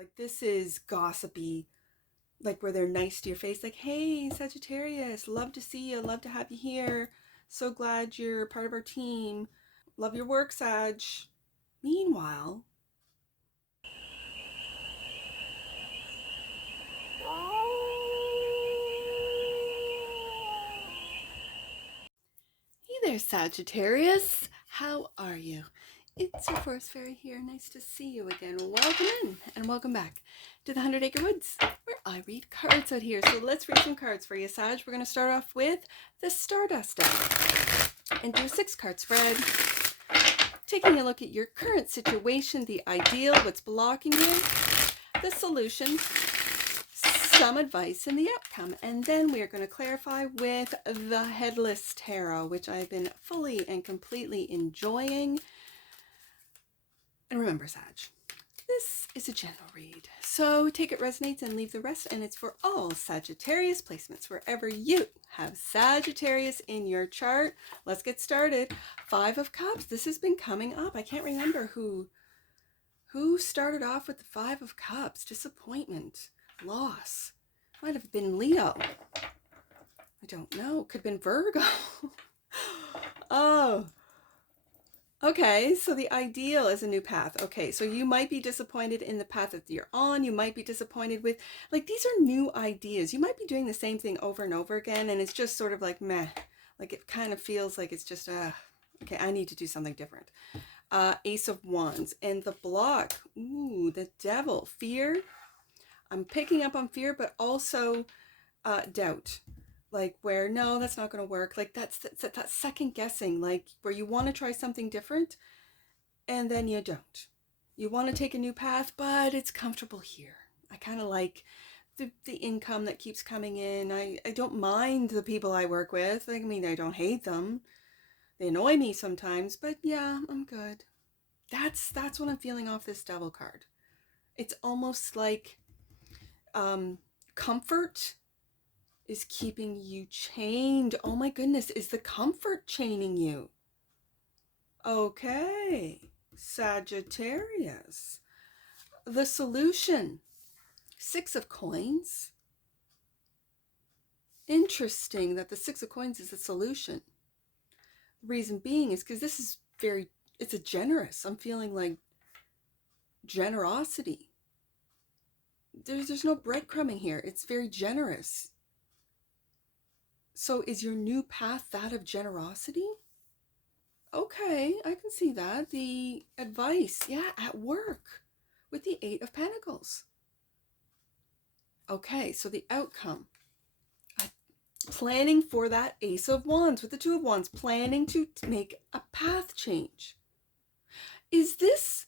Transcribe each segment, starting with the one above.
Like, this is gossipy, like where they're nice to your face, like, hey, Sagittarius, love to see you, love to have you here. So glad you're part of our team. Love your work, Sag. Meanwhile, hey there, Sagittarius. How are you? It's your forest fairy here. Nice to see you again. Welcome in and welcome back to the 100 Acre Woods, where I read cards out here. So let's read some cards for you, Sag. We're going to start off with the Stardust deck and do a 6-card spread, taking a look at your current situation, the ideal, what's blocking you, the solution, some advice, and the outcome. And then we are going to clarify with the Headless Tarot, which I've been fully and completely enjoying. And remember, Sag, this is a general read, so take it resonates and leave the rest, and it's for all Sagittarius placements, wherever you have Sagittarius in your chart. Let's get started. 5 of Cups. This has been coming up. I can't remember who started off with the 5 of Cups. Disappointment, loss. Might have been Leo. I don't know. Could have been Virgo. Oh. Okay, so the ideal is a new path. Okay, so you might be disappointed in the path that you're on. You might be disappointed with, like, these are new ideas. You might be doing the same thing over and over again, and it's just sort of like meh. Like, it kind of feels like it's just, okay, I need to do something different. Ace of Wands, and the block, ooh, the Devil, fear. I'm picking up on fear, but also doubt. Like, where, no, that's not going to work. Like, that's that second guessing, like where you want to try something different and then you don't. You want to take a new path, but it's comfortable here. I kind of like the income that keeps coming in. I don't mind the people I work with. I mean, I don't hate them. They annoy me sometimes, but yeah, I'm good. That's what I'm feeling off this Devil card. It's almost like comfort is keeping you chained. Oh my goodness, is the comfort chaining you? Okay, Sagittarius. The solution, 6 of Coins. Interesting that the 6 of Coins is the solution. The reason being is because this is it's a generous. I'm feeling like generosity. There's no breadcrumbing here. It's very generous. So is your new path that of generosity? Okay, I can see that. The advice, yeah, at work with the 8 of Pentacles. Okay, so the outcome. Planning for that Ace of Wands with the 2 of Wands, planning to make a path change. Is this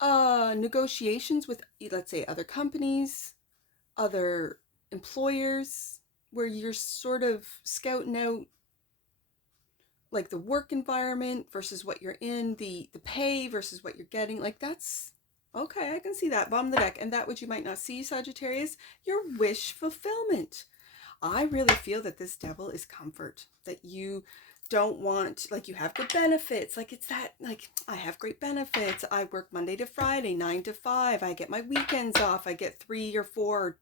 negotiations with, let's say, other companies, other employers, where you're sort of scouting out like the work environment versus what you're in, the pay versus what you're getting? Like, that's okay. I can see that. Bottom of the deck. And that which you might not see, Sagittarius, your wish fulfillment. I really feel that this Devil is comfort, that you don't want, like, you have good benefits. Like, it's that, like, I have great benefits. I work Monday to Friday, 9 to 5. I get my weekends off. I get 3 or 4 or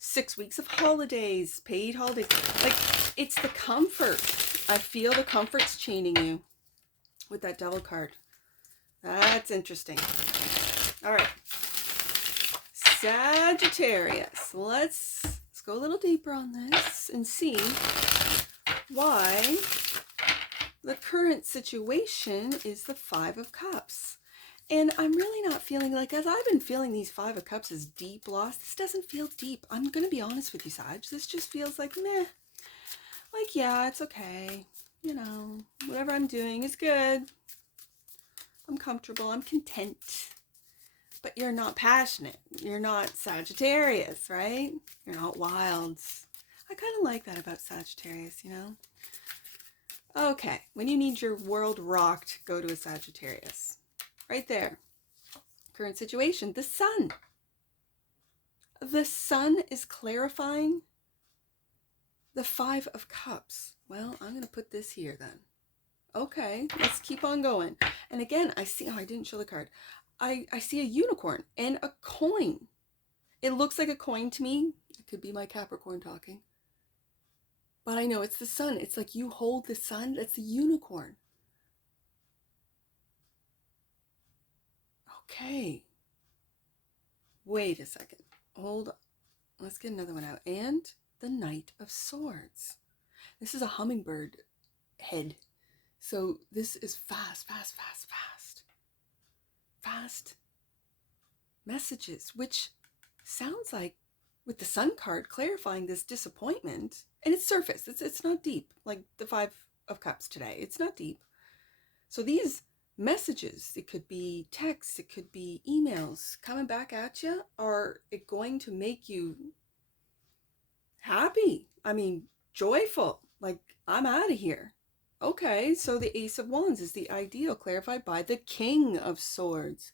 6 weeks of holidays, paid holidays. Like, it's the comfort. I feel the comfort's chaining you with that Devil card. That's interesting. All right. Sagittarius. Let's go a little deeper on this and see why the current situation is the 5 of Cups. And I'm really not feeling like, as I've been feeling these 5 of Cups as deep loss, this doesn't feel deep. I'm going to be honest with you, Sag. This just feels like meh. Like, yeah, it's okay. You know, whatever I'm doing is good. I'm comfortable. I'm content. But you're not passionate. You're not Sagittarius, right? You're not wild. I kind of like that about Sagittarius, you know? Okay, when you need your world rocked, go to a Sagittarius. Right there. Current situation, the Sun. The Sun is clarifying the 5 of Cups. Well, I'm going to put this here then. Okay, let's keep on going. And again, I see, oh, I didn't show the card. I see a unicorn and a coin. It looks like a coin to me. It could be my Capricorn talking. But I know it's the sun. It's like you hold the sun. That's the unicorn. Okay. Wait a second. Hold on. Let's get another one out. And the Knight of Swords. This is a hummingbird head. So this is fast, fast, fast, fast. Fast messages, which sounds like with the Sun card clarifying this disappointment. And it's surface. It's not deep like the Five of Cups today. It's not deep. So these messages, it could be texts, it could be emails coming back at you. Are it going to make you happy? I mean, joyful. Like, I'm out of here. Okay, so the Ace of Wands is the ideal, clarified by the King of Swords.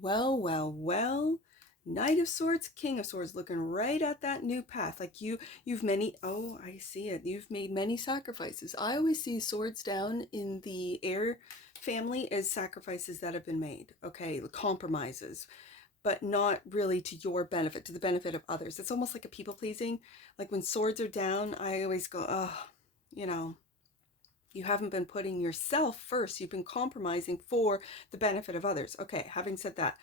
Well, well, well. Knight of Swords, King of Swords, looking right at that new path. Like you've many, oh, I see it. You've made many sacrifices. I always see swords down in the air family as sacrifices that have been made. Okay, compromises, but not really to your benefit, to the benefit of others. It's almost like a people pleasing. Like when swords are down, I always go, oh, you know, you haven't been putting yourself first. You've been compromising for the benefit of others. Okay, having said that,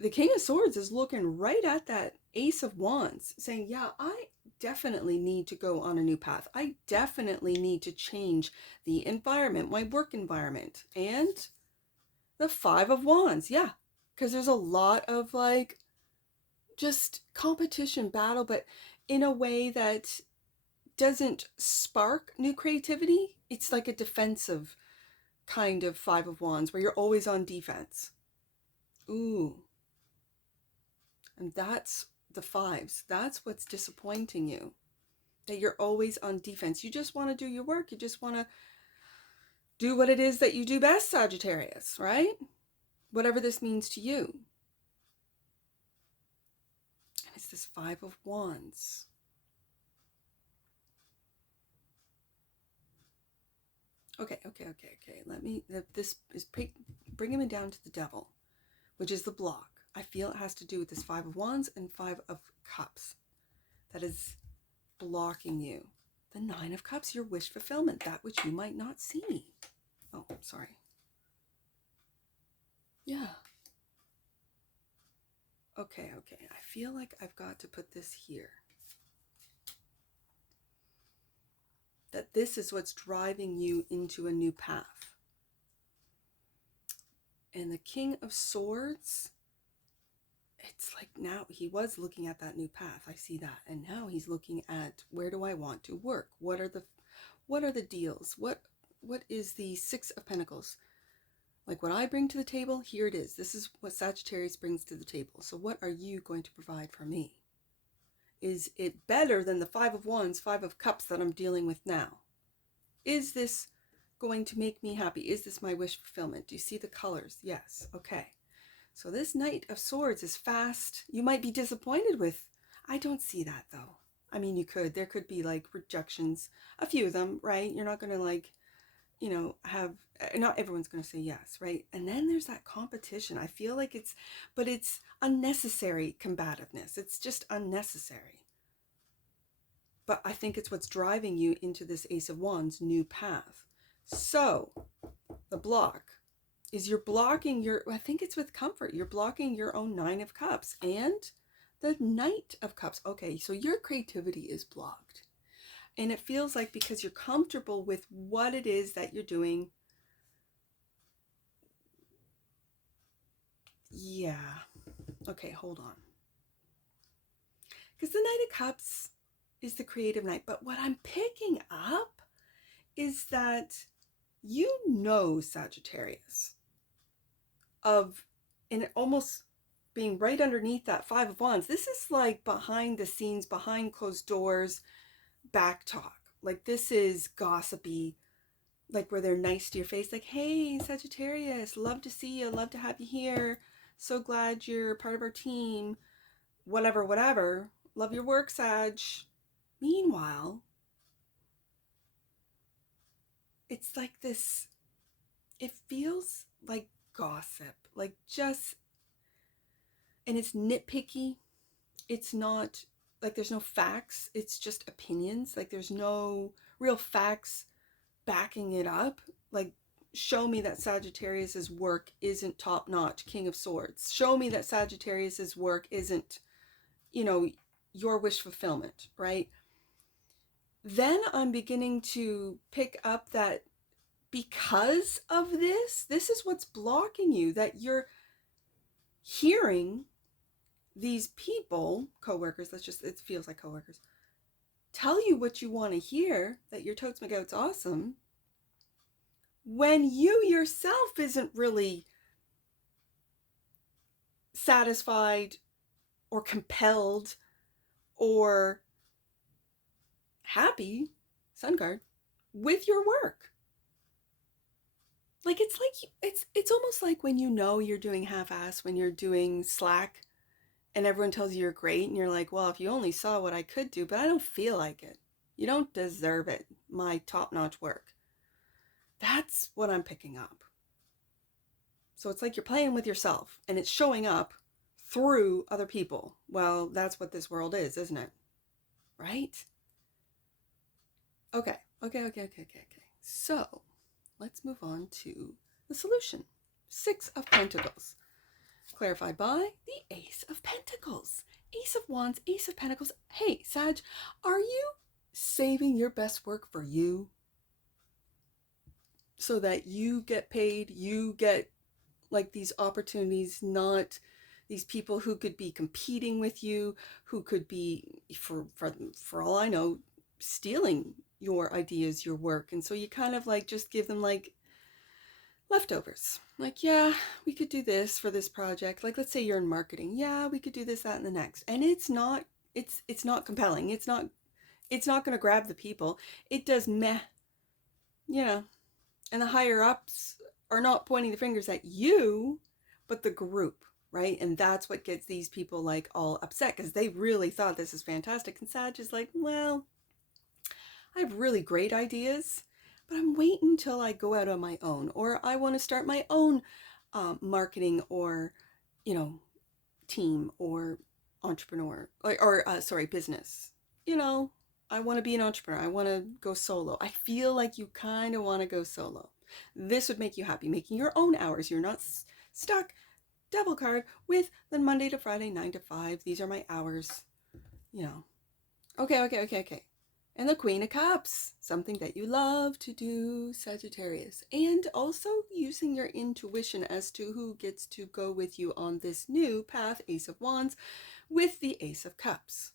the King of Swords is looking right at that Ace of Wands, saying, yeah, I definitely need to go on a new path. I definitely need to change the environment, my work environment. And the Five of Wands, yeah, because there's a lot of like just competition, battle, but in a way that doesn't spark new creativity. It's like a defensive kind of Five of Wands where you're always on defense. Ooh. And that's the fives. That's what's disappointing you. That you're always on defense. You just want to do your work. You just want to do what it is that you do best, Sagittarius, right? Whatever this means to you. And it's this Five of Wands. Okay. Let me, this is bringing me down to the Devil, which is the block. I feel it has to do with this Five of Wands and Five of Cups. That is blocking you. The Nine of Cups, your wish fulfillment, that which you might not see. Oh, sorry. Yeah. Okay. I feel like I've got to put this here. That this is what's driving you into a new path. And the King of Swords, it's like now he was looking at that new path. I see that. And now he's looking at, where do I want to work? What are the deals? What is the Six of Pentacles? Like what I bring to the table, here it is. This is what Sagittarius brings to the table. So what are you going to provide for me? Is it better than the Five of Wands, Five of Cups that I'm dealing with now? Is this going to make me happy? Is this my wish fulfillment? Do you see the colors? Yes. Okay. So this Knight of Swords is fast. You might be disappointed with. I don't see that though. I mean, you could. There could be like rejections. A few of them, right? You're not going to like, you know, have, not everyone's going to say yes, right? And then there's that competition. I feel like it's unnecessary combativeness. It's just unnecessary. But I think it's what's driving you into this Ace of Wands new path. So the block is you're blocking your, I think it's with comfort. You're blocking your own Nine of Cups and the Knight of Cups. Okay, so your creativity is blocked. And it feels like because you're comfortable with what it is that you're doing. Yeah. Okay, hold on. Because the Knight of Cups is the creative knight. But what I'm picking up is that you know, Sagittarius, of, and it almost being right underneath that Five of Wands. This is like behind the scenes, behind closed doors, back talk. Like this is gossipy, like where they're nice to your face, like, hey, Sagittarius, love to see you, love to have you here, so glad you're part of our team, whatever, love your work, Sag. Meanwhile, it's like this, it feels like gossip, like just, and it's nitpicky. It's not like there's no facts. It's just opinions. Like there's no real facts backing it up. Like, show me that Sagittarius's work isn't top notch, King of Swords. Show me that Sagittarius's work isn't, you know, your wish fulfillment, right? Then I'm beginning to pick up that because of this is what's blocking you, that you're hearing these people, coworkers, it feels like coworkers, tell you what you want to hear, that your totes my goat's awesome, when you yourself isn't really satisfied or compelled or happy, sun card, with your work. Like it's almost like when you know you're doing half-ass, when you're doing slack and everyone tells you you're great and you're like, well, if you only saw what I could do, but I don't feel like it. You don't deserve it, my top-notch work. That's what I'm picking up. So it's like you're playing with yourself and it's showing up through other people. Well, that's what this world is, isn't it? Right? Okay. So let's move on to the solution. 6 of Pentacles. Clarified by the Ace of Pentacles. Ace of Wands, Ace of Pentacles. Hey, Sag, are you saving your best work for you? So that you get paid, you get like these opportunities, not these people who could be competing with you, who could be, for all I know, stealing your ideas, your work. And so you kind of like just give them like leftovers. Like, yeah, we could do this for this project. Like, let's say you're in marketing. Yeah, we could do this, that, and the next. And it's not compelling. It's not going to grab the people. It does meh, you know. And the higher ups are not pointing the fingers at you, but the group, right? And that's what gets these people like all upset, because they really thought this is fantastic. And Sag is like, well, I have really great ideas, but I'm waiting until I go out on my own, or I want to start my own marketing or, you know, team or entrepreneur or business. You know, I want to be an entrepreneur. I want to go solo. I feel like you kind of want to go solo. This would make you happy, making your own hours. You're not stuck, devil card, with the Monday to Friday, 9 to 5. These are my hours, you know. Okay. And the Queen of Cups, something that you love to do, Sagittarius. And also using your intuition as to who gets to go with you on this new path, Ace of Wands, with the Ace of Cups.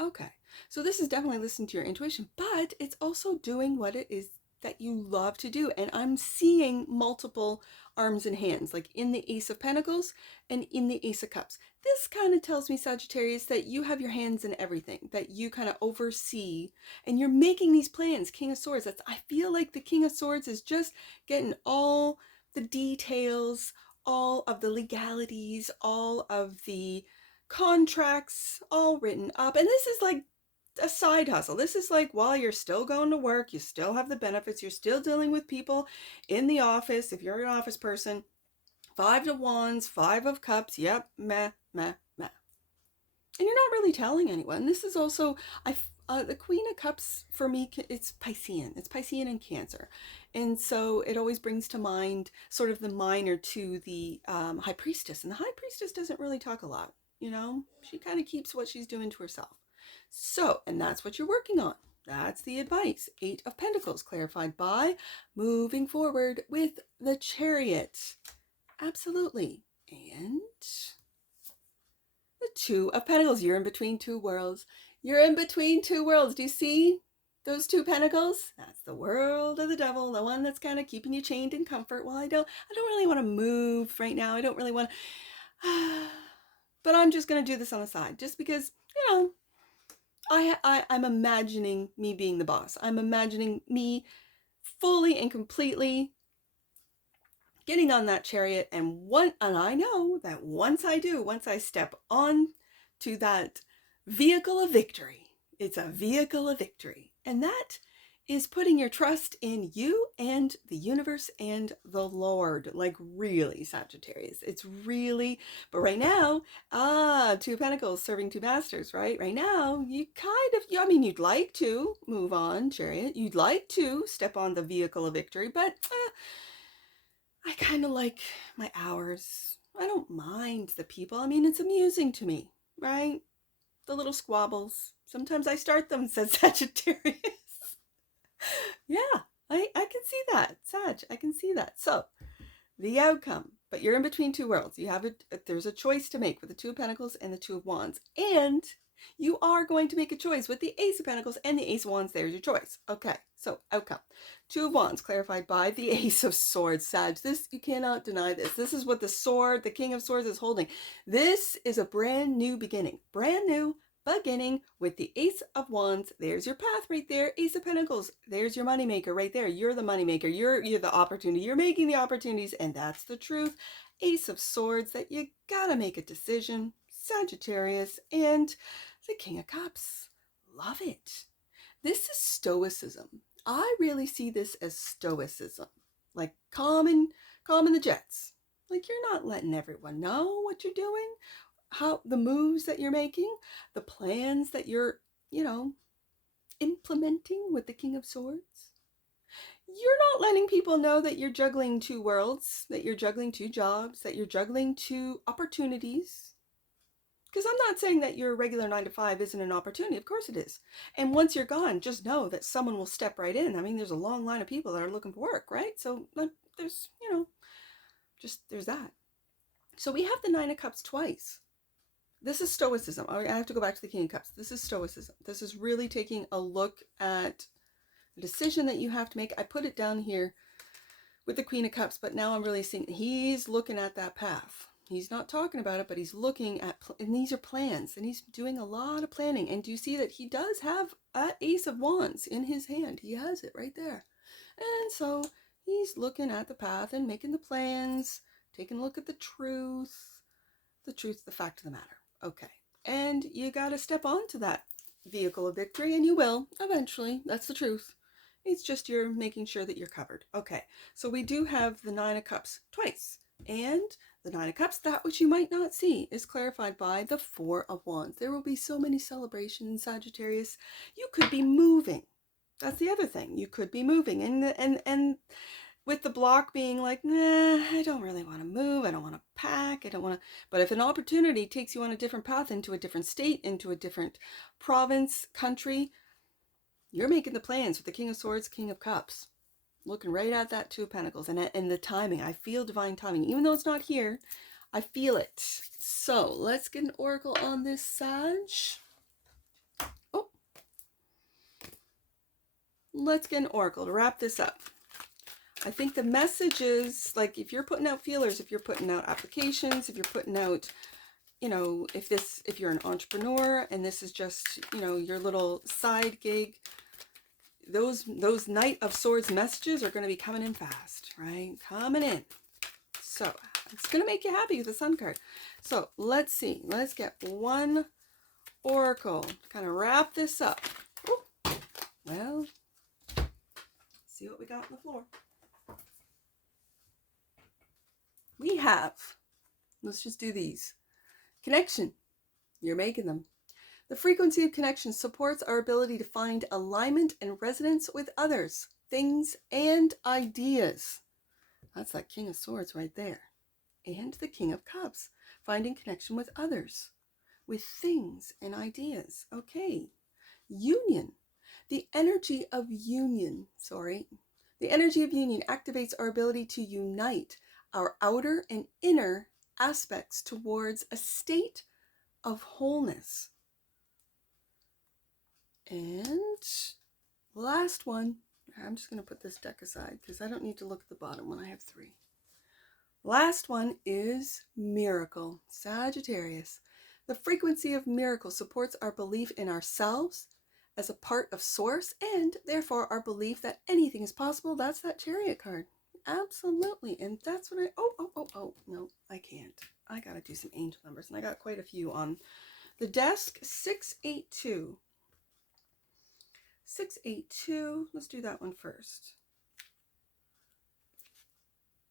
Okay, so this is definitely listening to your intuition, but it's also doing what it is that you love to do. And I'm seeing multiple arms and hands, like in the Ace of Pentacles and in the Ace of Cups. This kind of tells me, Sagittarius, that you have your hands in everything, that you kind of oversee, and you're making these plans. King of Swords, I feel like the King of Swords is just getting all the details, all of the legalities, all of the contracts all written up. And this is like a side hustle. This is like while you're still going to work, you still have the benefits, you're still dealing with people in the office. If you're an office person, 5 of Wands, 5 of Cups. Yep, meh. And you're not really telling anyone. This is also, the Queen of Cups, for me, it's Piscean. It's Piscean and Cancer. And so it always brings to mind sort of the minor to the High Priestess. And the High Priestess doesn't really talk a lot, you know? She kind of keeps what she's doing to herself. So, and that's what you're working on. That's the advice. 8 of Pentacles, clarified by moving forward with the Chariot. Absolutely. And the 2 of Pentacles. You're in between two worlds. You're in between two worlds. Do you see those 2 pentacles? That's the world of the devil, the one that's kind of keeping you chained in comfort. Well, I don't really want to move right now. I don't really want to, but I'm just going to do this on the side, just because, you know, I'm imagining me being the boss. I'm imagining me fully and completely getting on that chariot, and I know that once I step on to that vehicle of victory, it's a vehicle of victory. And that is putting your trust in you and the universe and the Lord. Like really, Sagittarius. It's really, but right now, Two of Pentacles serving two masters, right? Right now, you kind of, I mean, you'd like to move on, Chariot. You'd like to step on the vehicle of victory, but I kind of like my hours. I don't mind the people. I mean, it's amusing to me, right? The little squabbles. Sometimes I start them, says Sagittarius. Yeah, I can see that, Sag. I can see that. So, the outcome. But you're in between two worlds. You have there's a choice to make with the Two of Pentacles and the Two of Wands. And you are going to make a choice with the Ace of Pentacles and the Ace of Wands. There's your choice. Okay, so outcome. Two of Wands clarified by the Ace of Swords. Sag, this, you cannot deny this. This is what the sword, the King of Swords is holding. This is a brand new beginning. Brand new beginning with the Ace of Wands. There's your path right there. Ace of Pentacles. There's your moneymaker right there. You're the moneymaker. You're the opportunity. You're making the opportunities, and that's the truth. Ace of Swords, that you gotta make a decision. Sagittarius, and the King of Cups. Love it. This is stoicism. I really see this as stoicism. Like calming the jets. Like you're not letting everyone know what you're doing, how the moves that you're making, the plans that you're, implementing with the King of Swords. You're not letting people know that you're juggling two worlds, that you're juggling two jobs, that you're juggling two opportunities. Because I'm not saying that your regular 9 to 5 isn't an opportunity. Of course it is. And once you're gone, just know that someone will step right in. I mean, there's a long line of people that are looking for work, right? So there's, there's that. So we have the 9 of Cups twice. This is stoicism. I have to go back to the King of Cups. This is stoicism. This is really taking a look at the decision that you have to make. I put it down here with the Queen of Cups, but now I'm really seeing he's looking at that path. He's not talking about it, but he's looking at, and these are plans, and he's doing a lot of planning. And do you see that he does have an Ace of Wands in his hand? He has it right there. And so he's looking at the path and making the plans, taking a look at the truth, the fact of the matter. Okay. And you got to step onto that vehicle of victory, and you will eventually. That's the truth. It's just you're making sure that you're covered. Okay. So we do have the 9 of Cups twice. And the 9 of Cups, that which you might not see, is clarified by the 4 of Wands. There will be so many celebrations, Sagittarius. You could be moving. That's the other thing. You could be moving. And with the block being like, nah, I don't really want to move. I don't want to pack. I don't want to. But if an opportunity takes you on a different path, into a different state, into a different province, country, you're making the plans with the King of Swords, King of Cups. Looking right at that Two of Pentacles and the timing. I feel divine timing. Even though it's not here, I feel it. So let's get an oracle on this, Sag. Oh. Let's get an oracle to wrap this up. I think the message is, like, if you're putting out feelers, if you're putting out applications, if you're putting out, if you're an entrepreneur and this is just, your little side gig, those Knight of Swords messages are going to be coming in fast, right? Coming in. So it's going to make you happy with the Sun card. So let's see. Let's get one oracle to kind of wrap this up. Ooh. Well, see what we got on the floor. We have, let's just do these. Connection. You're making them. The frequency of connection supports our ability to find alignment and resonance with others, things, and ideas. That's that King of Swords right there. And the King of Cups, finding connection with others, with things and ideas. Okay. Union. The energy of union, The energy of union activates our ability to unite our outer and inner aspects towards a state of wholeness. And last one, I'm just going to put this deck aside because I don't need to look at the bottom when I have 3. Last one is miracle. Sagittarius. The frequency of miracle supports our belief in ourselves as a part of source and therefore our belief that anything is possible. That's that Chariot card. Absolutely. And that's what no, I can't. I got to do some angel numbers, and I got quite a few on the desk. 682. 682. Let's do that one first.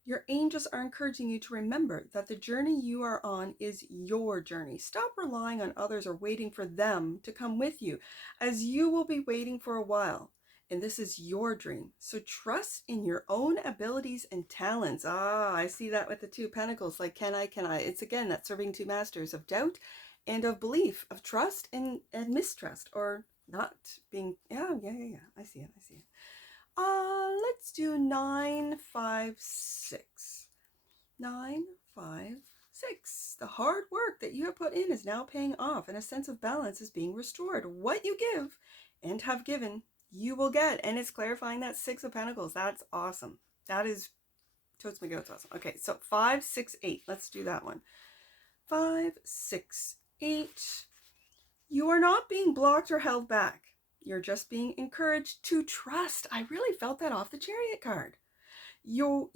Your angels are encouraging you to remember that the journey you are on is your journey. Stop relying on others or waiting for them to come with you, as you will be waiting for a while. And this is your dream. So trust in your own abilities and talents. Ah, I see that with the 2 pentacles. Like, can I? It's again that serving 2 masters of doubt and of belief, of trust and mistrust, or not being. Yeah. I see it. Let's do 956. 956. The hard work that you have put in is now paying off, and a sense of balance is being restored. What you give and have given, you will get. And it's clarifying that 6 of Pentacles. That's awesome. That is totes my goats awesome. Okay, so 568. Let's do that one. 568. You are not being blocked or held back. You're just being encouraged to trust. I really felt that off the Chariot card. You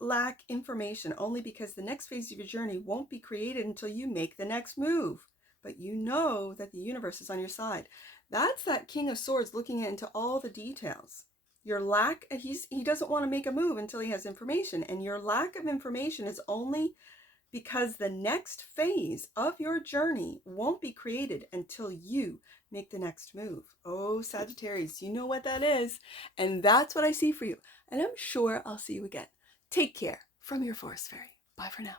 lack information only because the next phase of your journey won't be created until you make the next move. But you know that the universe is on your side. That's that King of Swords looking into all the details. Your lack, he doesn't want to make a move until he has information. And your lack of information is only because the next phase of your journey won't be created until you make the next move. Oh, Sagittarius, you know what that is. And that's what I see for you. And I'm sure I'll see you again. Take care from your Forest Fairy. Bye for now.